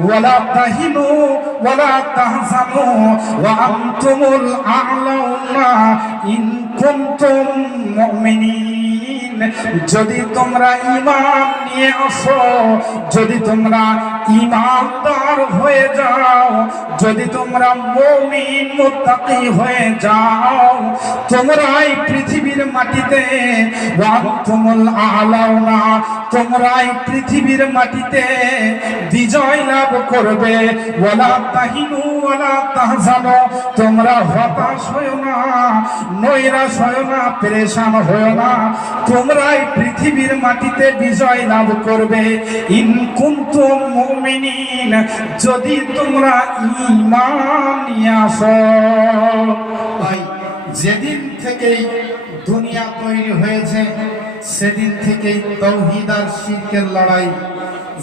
ولا تهنوا ولا تحزنوا وأنتم الأعلون إن كنتم مؤمنين যদি তোমরা ইমান নিয়ে আসো যদি তোমরা ইমানদার হয়ে যাও। যদি তোমরা মমিন, মুত্তাকি হয়ে যাও, তোমরাই পৃথিবীর মাটিতে ওয়ান্তুমুল আলাউনা, তোমরাই পৃথিবীর মাটিতে বিজয় লাভ করবে। ওয়ালা তাহিনু, ওয়ালা তাহজানু, তোমরা হতাশ হয়ো না, নৈরাশ হয়ো না, পেরেশান হয়ো না। তোমরাই পৃথিবীর মাটিতে বিজয় লাভ করবে। ইন কুনতুম মুমিনিন, যদি তোমরা ঈমান ভাই, যেদিন থেকেই দুনিয়া তৈরি হয়েছে, সেদিন থেকেই তৌহিদ আর শিরকের লড়াই।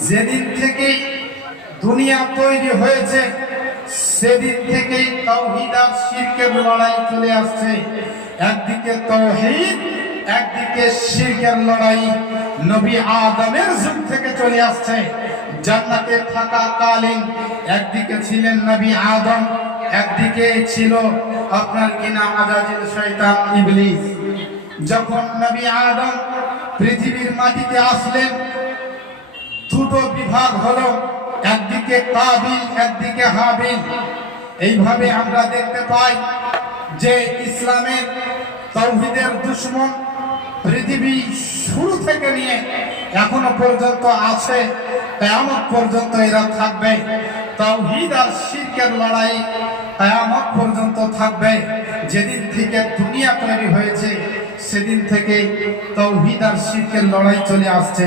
যেদিন থেকেই দুনিয়া তৈরি হয়েছে, সেদিন থেকেই তৌহিদ আর শিরকের লড়াই চলে আসছে। একদিকে তৌহিদ, একদিকে শিরকের লড়াই। নবী আদমের যুগ থেকে চলে আসছে। জান্নাতে থাকা কালীন একদিকে ছিলেন নবী আদম, একদিকে ছিল আপনার কিনা আজাজিল শয়তান ইবলিস। যখন নবী আদম পৃথিবীর মাটিতে আসলেন, দুটো বিভাগ হলো, একদিকে কাবিল, একদিকে হাবিল। এইভাবে আমরা দেখতে পাই যে ইসলামের তৌহিদের দুশ্মন পৃথিবী শুরু থেকে নিয়ে এখনও পর্যন্ত আছে, কেয়ামত পর্যন্ত এরা থাকবে। তৌহিদ আর শিরকের লড়াই কেয়ামত পর্যন্ত থাকবে। যেদিন থেকে দুনিয়া তৈরি হয়েছে, সেদিন থেকে তৌহিদ আর শিরকের লড়াই চলে আসছে।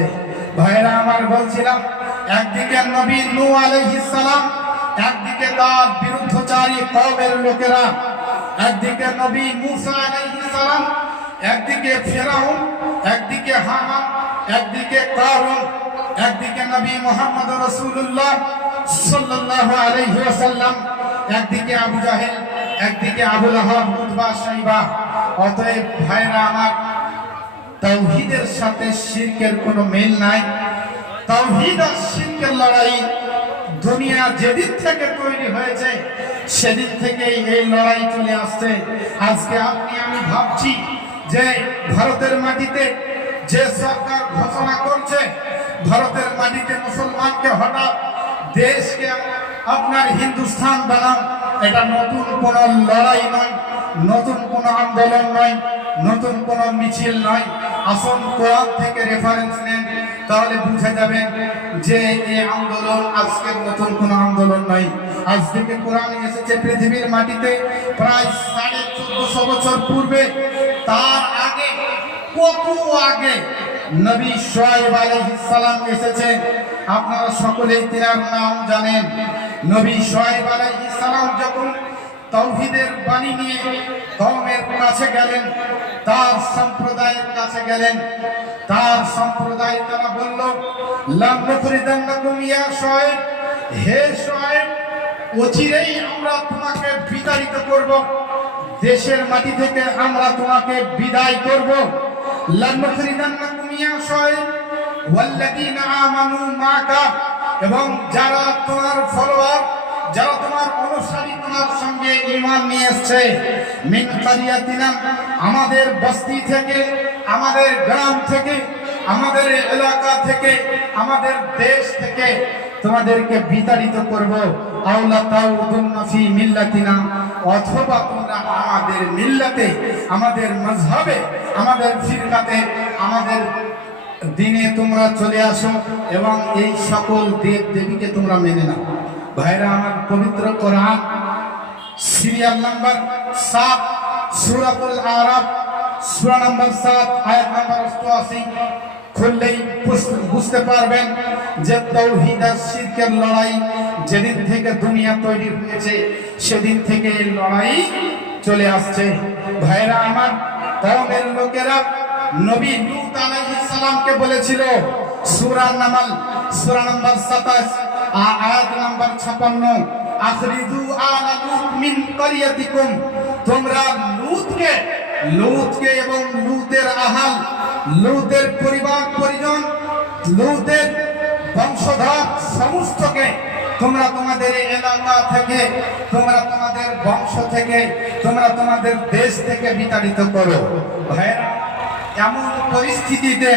ভাইরা আমার বলছিলাম, একদিকে নবী নূ আলাইহিস সালাম, একদিকে তার বিরুদ্ধচারী কওমের লোকেরা, একদিকে নবী মুসা আলাইহিস সালাম একদিকে ফেরাউন, একদিকে হামান, একদিকে কারুন, একদিকে নবী মোহাম্মদ রাসূলুল্লাহ সাল্লাল্লাহু আলাইহি ওয়াসাল্লাম, একদিকে আবু জাহেল, একদিকে আবু লাহাব উতবা শাইবা। অতএব ভাইরা আমার, তাওহীদের সাথে শিরকের কোনো মিল নাই। তাওহীদ আর শিরকের লড়াই দুনিয়া যেদিন থেকে তৈরি হয়েছে সেদিন থেকেই এই লড়াই চলে আসছে। আজকে আপনি, আমি ভাবছি যে ভারতের মাটিতে যে সরকার ঘোষণা করছে, ভারতের মাটিতে মুসলমানকে হঠাৎ দেশকে আপনার হিন্দুস্তান বানাও। এটা নতুন কোন লড়াই নয়, নতুন কোন আন্দোলন নয়, নতুন কোন মিছিল নয়। আসুন কোরআন থেকে রেফারেন্স নেন, তাহলে বুঝে যাবেন যে এই আন্দোলন আজকের নতুন কোন আন্দোলন নয়। আজ থেকে কোরআন এসেছে পৃথিবীর মাটিতে প্রায় সাড়ে চোদ্দশো বছর পূর্বে। কত আগে নবী আলাইহিস সালাম এসেছে আপনারা সকলেই তিনার নাম জানেন। নবী আলাইহিস সালাম যখন তৌহিদের বাণী নিয়ে কওমের কাছে গেলেন, তার সম্প্রদায়ের কাছে গেলেন, তার সম্প্রদায় তারা বলল, লাম নুখরিদান্নাকুম ইয়া সোয়াইব হে সোয়াইব অচিরেই আমরা তোমাকে বিতাড়িত করব। দেশের মাটি থেকে আমরা তোমাকে বিদায় করব। এবং যারা তোমার ফলোয়ার যারা তোমার অনুসারী তোমার সঙ্গে ঈমান নিয়ে এসেছে আমাদের বস্তি থেকে আমাদের গ্রাম থেকে আমাদের এলাকা থেকে আমাদের দেশ থেকে তোমাদেরকে বিতাড়িত করব। আওলা তাউদুন্না ফি মিল্লাতিনা, অথবা তোমরা আমাদের মিল্লাতে, আমাদের মজহবে আমাদের ফিরকাতে, আমাদের দিনে তোমরা চলে আসো এবং এই সকল দেব দেবীকে তোমরা মেনে নাও। ভাইরা আমার পবিত্র কোরআন, সিরিয়াল নাম্বার সাত, সুরাতুল আরাব সূরা নাম্বার সাত, আয়াত নাম্বার অষ্টআশি। খুললেই বুঝ- বুঝতে পারবেন যে তৌহিদ আর শিরকের লড়াই যেদিন থেকে দুনিয়া তৈরি হয়েছে, সেদিন থেকে লড়াই চলে আসছে। ভাইরা আমার, কওমের লোকেরা নবী লূত আলাইহিস সালামকে বলেছিল, সূরা নামাল, সূরা নাম্বার 27 আ- আয়াত নাম্বার 56 আখরিজু আলা লূত মিন কারিয়াতিকুম, তোমরা লূতকে লূতকে এবং লূতের আহাল, লূতের পরিবার, পরিজন, লূতের বংশধর সমস্তকে তোমরা তোমাদের এলাকা থেকে, তোমরা তোমাদের বংশ থেকে, তোমরা তোমাদের দেশ থেকে বিতাড়িত করো। ভাইরা এমন পরিস্থিতিতে,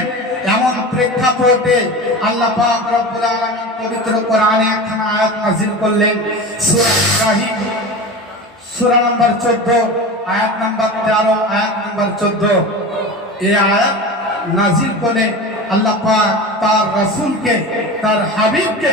এমন প্রেক্ষাপটে আল্লাহ রব্বুল আলামিন পবিত্র কোরআনে একখানা আয়াত নাযিল করলেন। সূরা ইব্রাহিম, সূরা নাম্বার 14 আয়াত নাম্বার 13 আয়াত নাম্বার 14 এই আয়াত নাযিল করে আল্লাহ পাক তার রাসূলকে, তার হাবিবকে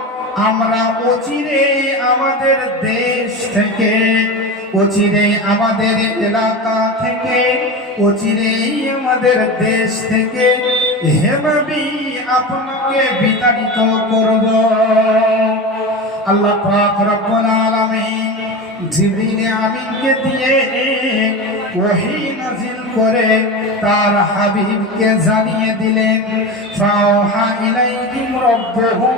আমরা অচিরে আমাদের দেশ থেকে, অচিরে আমাদের এলাকা থেকে, অচিরেই আমাদের দেশ থেকে হেমাবি আপনাকে বিতাড়িত করব। আল্লাহ পাক রব্বুল আমিনকে দিয়ে ওহী নাজিল করে তার হাবিবকে জানিয়ে দিলেন, ফাওহা ইলাইহিম রাব্বুহুম।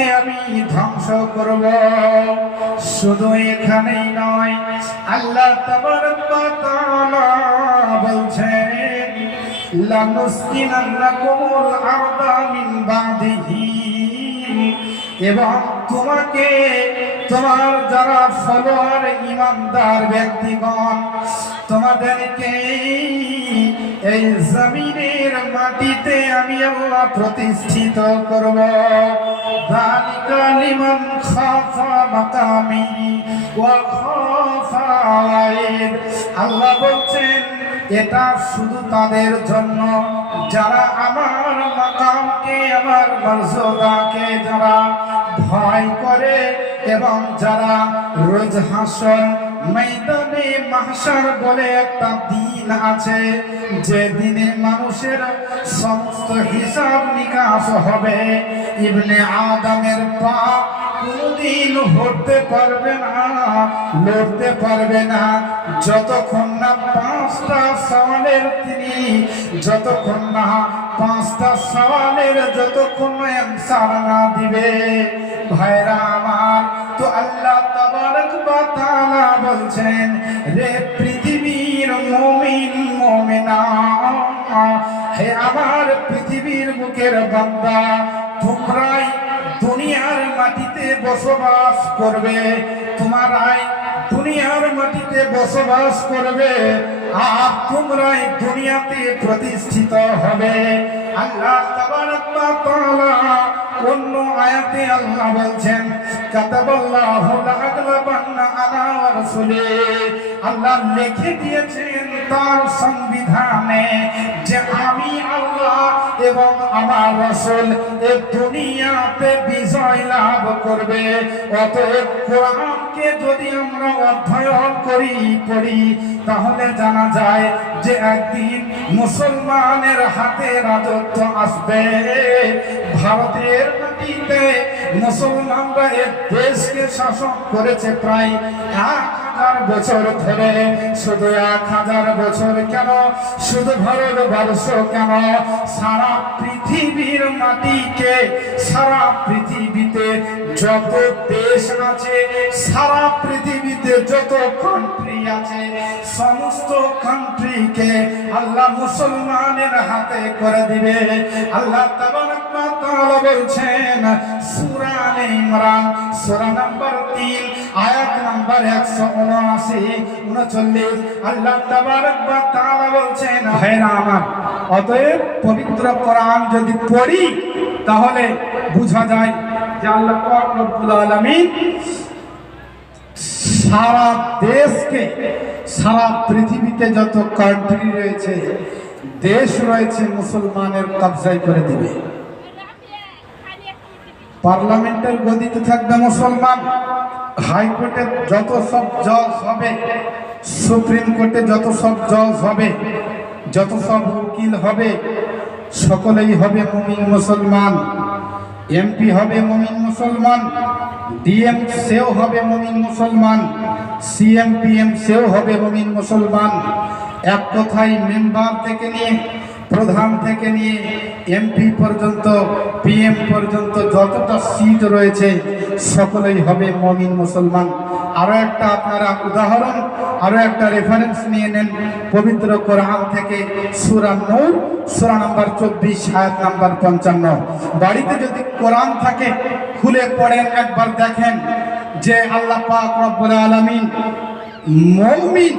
কমকে আমি ধ্বংস করব। শুধু এখানেই নয়, আল্লাহ বলছেন এবং তোমাকে তোমার যারা ফলোয়ার, ইমানদার ব্যক্তিগণ, তোমাদেরকে এই জমিনের মাটিতে আমি আল্লাহ প্রতিষ্ঠিত করব। খাফা মাকামি ওয়া খাফা ওয়াইদ আল্লাহ বলছেন, এটা শুধু তাদের জন্য। যারা আমার মাকামকে, আমার মর্যাদাকে যারা ভয় করে এবং যারা রোজ হাসর, ময়দানে মাহশার বলে একটা দিন আছে যে দিনে মানুষের সমস্ত হিসাব নিকাশ হবে। ইবনে আদমের পা কোনদিন হতে পারবে না, লড়তে পারবে না। যতক্ষণ না পাঁচটা সওয়ালের তিনি, যতক্ষণ না পাঁচটা সওয়ালের যতক্ষণ অ্যান্সার না দিবে। ভাইরা আমার, তো আল্লাহ তাবারক বা তাআলা বলছেন, রে মুমিনা হে আমার পৃথিবীর বুকের বান্দা, তোমরাই দুনিয়ার মাটিতে বসবাস করবে। তোমারাই দুনিয়ার মাটিতে বসবাস করবে আর তোমরাই দুনিয়াতে প্রতিষ্ঠিত হবে। আল্লাহ অন্য আয়াতে আল্লাহ বলছেন আল্লাহ লিখে দিয়েছেন তার সংবিধানে যে আমি আল্লাহ এবং আমার রাসূল এই দুনিয়াতে বিজয় লাভ করবে। অতএব কোরআনকে যদি আমরা অধ্যয়ন করি, পড়ি, তাহলে জানা যায় যে একদিন মুসলমানের হাতে রাজত্ব আসবে। ভারতের মাটিতে মুসলমানরা এ দেশকে শাসন করেছে প্রায় এক হাজার বছর ধরে। শুধু এক হাজার বছর কেন? শুধু ভারতবর্ষ কেন? সারা পৃথিবীর মাটিকে, সারা পৃথিবীতে যত দেশ আছে, সারা পৃথিবীতে যত কান্ট্রি আছে, সমস্ত কান্ট্রিকে আল্লাহ মুসলমানের হাতে করে দিবে। আল্লাহ তাবারক তাআলা বলছেন, সূরা আলে ইমরান, সূরা নাম্বার 3 আয়াত নাম্বার 179 39 আল্লাহ তাবারক ওয়া বলছেন ভাইরা আমার অতএব পবিত্র কোরআন যদি পড়ি, তাহলে বোঝা যায় যে আল্লাহ পাক রব্বুল সারা দেশকে, সারা পৃথিবীতে যত কান্ট্রি রয়েছে, দেশ রয়েছে মুসলমানের কবজায় করে দিবে। পার্লামেন্টের গদিতে থাকবে মুসলমান। হাইকোর্টে যত সব জজ হবে, সুপ্রিম কোর্টে যত সব জজ হবে, যত সব উকিল হবে, সকলেই হবে মুমিন মুসলমান। এমপি হবে মুমিন মুসলমান, ডিএম সেও হবে মুমিন মুসলমান, সিএম, পিএম সেও হবে মুমিন মুসলমান। এক কথায় মেম্বার থেকে নিয়ে, প্রধান থেকে নিয়ে এমপি পর্যন্ত পিএম পর্যন্ত যতটা সিট রয়েছে, সকলেই হবে মমিন মুসলমান। আরও একটা আপনারা উদাহরণ আরও একটা রেফারেন্স নিয়ে নেন পবিত্র কোরআন থেকে, সুরা নূর, সুরা নাম্বার চব্বিশ, আয়াত নাম্বার পঞ্চান্ন। বাড়িতে যদি কোরআন থাকে, খুলে পড়েন, একবার দেখেন যে আল্লাহ পাক রব্বুল আলামিন মুমিন